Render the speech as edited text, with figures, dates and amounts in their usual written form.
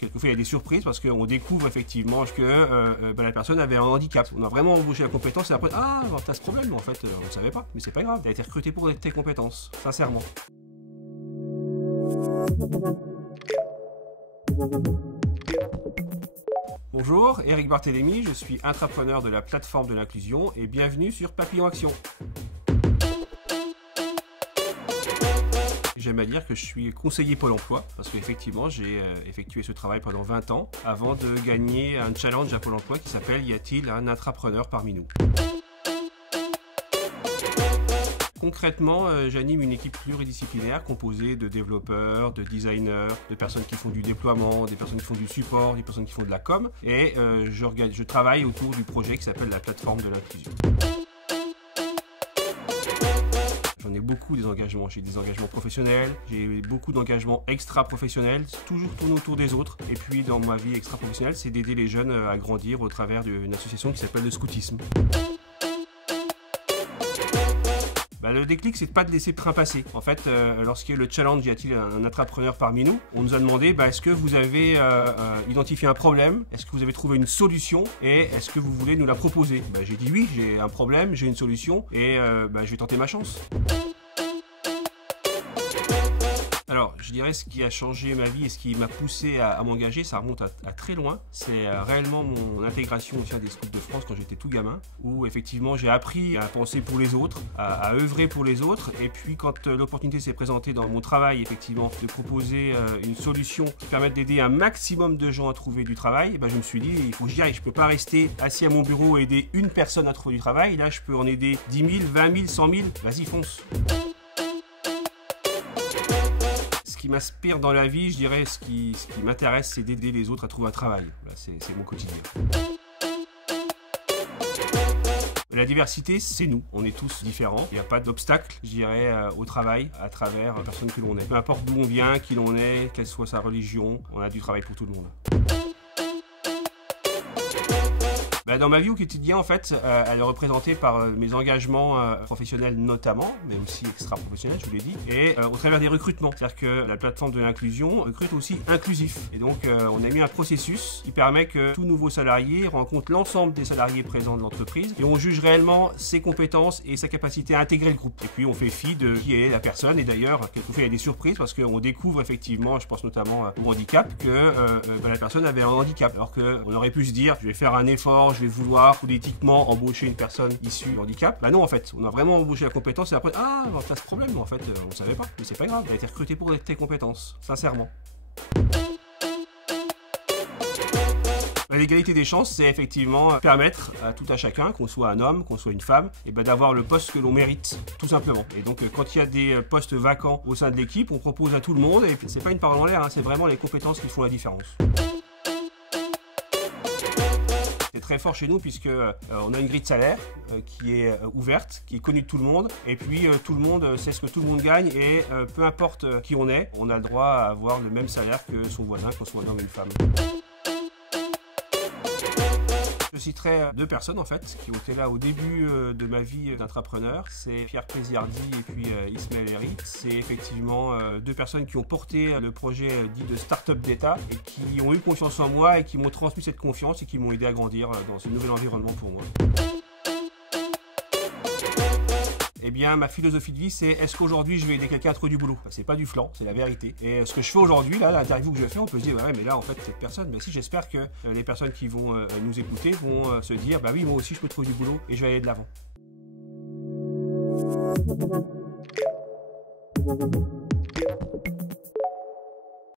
Quelquefois, il y a des surprises parce qu'on découvre effectivement que la personne avait un handicap. On a vraiment embauché la compétence et après, ah, t'as ce problème, mais en fait, on ne savait pas. Mais c'est pas grave, t'as été recruté pour tes compétences, sincèrement. Bonjour, Eric Barthélémy, je suis intrapreneur de la plateforme de l'inclusion et bienvenue sur Papillon Action. J'aime à dire que je suis conseiller Pôle emploi parce qu'effectivement j'ai effectué ce travail pendant 20 ans avant de gagner un challenge à Pôle emploi qui s'appelle « Y a-t-il un intrapreneur parmi nous ?» Concrètement, j'anime une équipe pluridisciplinaire composée de développeurs, de designers, de personnes qui font du déploiement, des personnes qui font du support, des personnes qui font de la com et je travaille autour du projet qui s'appelle la plateforme de l'inclusion. J'en ai beaucoup des engagements, j'ai des engagements professionnels, j'ai beaucoup d'engagements extra-professionnels, toujours tourner autour des autres. Et puis dans ma vie extra-professionnelle, c'est d'aider les jeunes à grandir au travers d'une association qui s'appelle le scoutisme. Le déclic, c'est de pas de laisser le train passer. En fait, lorsqu'il y a eu le challenge, y a-t-il un intrapreneur parmi nous, on nous a demandé, est-ce que vous avez identifié un problème, est-ce que vous avez trouvé une solution et est-ce que vous voulez nous la proposer? J'ai dit oui, j'ai un problème, j'ai une solution et je vais tenter ma chance. Alors, je dirais ce qui a changé ma vie et ce qui m'a poussé à m'engager, ça remonte à très loin. C'est réellement mon intégration au sein des Scouts de France quand j'étais tout gamin, où effectivement j'ai appris à penser pour les autres, à œuvrer pour les autres. Et puis quand l'opportunité s'est présentée dans mon travail, effectivement, de proposer une solution qui permette d'aider un maximum de gens à trouver du travail, je me suis dit, il faut que j'y aille. Je ne peux pas rester assis à mon bureau et aider une personne à trouver du travail. Là, je peux en aider 10 000, 20 000, 100 000. Vas-y, fonce. Ce qui m'inspire dans la vie, je dirais, ce qui m'intéresse, c'est d'aider les autres à trouver un travail. Là, c'est mon quotidien. La diversité, c'est nous. On est tous différents. Il n'y a pas d'obstacle, je dirais, au travail à travers la personne que l'on est. Peu importe d'où on vient, qui l'on est, quelle soit sa religion, on a du travail pour tout le monde. Dans ma vie au quotidien, en fait, elle est représentée par mes engagements professionnels notamment, mais aussi extra-professionnels, je vous l'ai dit, et au travers des recrutements. C'est-à-dire que la plateforme de l'inclusion recrute aussi inclusif. Et donc, on a mis un processus qui permet que tout nouveau salarié rencontre l'ensemble des salariés présents de l'entreprise et on juge réellement ses compétences et sa capacité à intégrer le groupe. Et puis, on fait fi de qui est la personne. Et d'ailleurs, quelquefois, il y a des surprises parce qu'on découvre effectivement, je pense notamment au handicap, que la personne avait un handicap. Alors qu'on aurait pu se dire, je vais faire un effort, je vais vouloir politiquement embaucher une personne issue du handicap. Non, en fait, on a vraiment embauché la compétence et après, ah, t'as ce problème, mais en fait, on ne savait pas. Mais c'est pas grave, t'as été recruté pour tes compétences, sincèrement. L'égalité des chances, c'est effectivement permettre à tout à chacun, qu'on soit un homme, qu'on soit une femme, d'avoir le poste que l'on mérite, tout simplement. Et donc, quand il y a des postes vacants au sein de l'équipe, on propose à tout le monde, et c'est pas une parole en l'air, c'est vraiment les compétences qui font la différence. C'est très fort chez nous puisque on a une grille de salaire qui est ouverte, qui est connue de tout le monde et puis tout le monde sait ce que tout le monde gagne et peu importe qui on est, on a le droit à avoir le même salaire que son voisin, qu'on soit un homme ou une femme. Je citerai deux personnes en fait qui ont été là au début de ma vie d'entrepreneur. C'est Pierre Péziardi et puis Ismaël Herry. C'est effectivement deux personnes qui ont porté le projet dit de start-up d'État et qui ont eu confiance en moi et qui m'ont transmis cette confiance et qui m'ont aidé à grandir dans ce nouvel environnement pour moi. Eh bien, ma philosophie de vie, c'est est-ce qu'aujourd'hui je vais aider quelqu'un à trouver du boulot? C'est pas du flan, c'est la vérité. Et ce que je fais aujourd'hui, là, l'interview que je fais, on peut se dire, ouais, mais là, en fait, cette personne, mais si, j'espère que les personnes qui vont nous écouter vont se dire, oui, moi aussi, je peux trouver du boulot et je vais aller de l'avant.